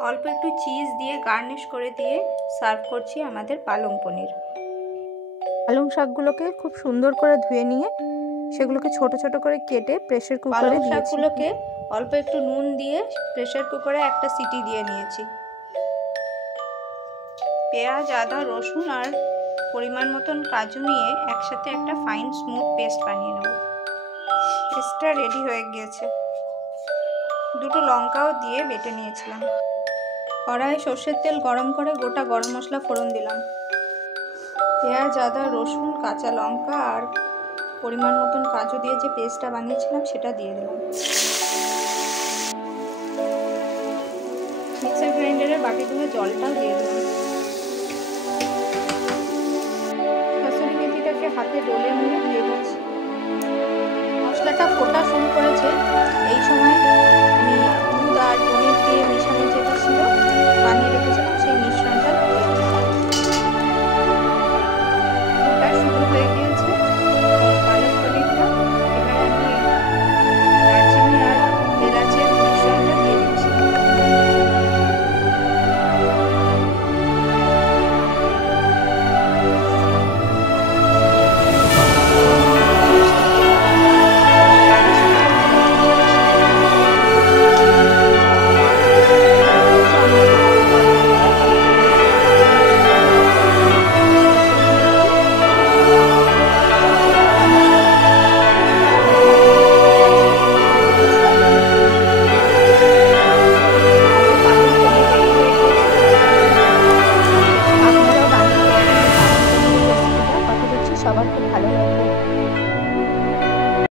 অল্প একটু চিজ দিয়ে গার্নিশ করে দিয়ে সার্ভ করছি আমাদের পালং পনির। পালং শাকগুলোকে খুব সুন্দর করে ধুয়ে নিয়ে সেগুলোকে ছোট ছোট করে কেটে প্রেসার কুকারে পালং দিয়েছি। শাকগুলোকে অল্প একটু নুন দিয়ে প্রেসার কুকারে একটা সিটি দিয়ে নিয়েছি। পেঁয়াজ, আদা, রসুন আর পরিমাণ মতন কাজু নিয়ে একসাথে একটা ফাইন স্মুথ পেস্ট বানিয়ে নেব। পেস্টটা রেডি হয়ে গিয়েছে। দুটো লঙ্কাও দিয়ে বেটে নিয়েছিলাম। কড়াইয়ে সর্ষের তেল গরম করে গোটা গরম মশলা ফোড়ন দিলাম। পেঁয়াজ, আদা, রসুন, কাঁচা লঙ্কা আর পরিমাণ মতন কাজু দিয়ে যে পেস্টটা বানিয়েছিলাম সেটা দিয়ে দিলাম। মিক্সার গ্রাইন্ডারের বাটি ধুয়ে জলটাও দিয়ে দিলাম। কসুরি মেথিটাকে হাতে ডলে নিয়ে দিয়ে দিচ্ছি। মশলাটা ফোটা শুরু করেছে। এই সময় আমি দুধ আর পনির দিয়ে মেশানো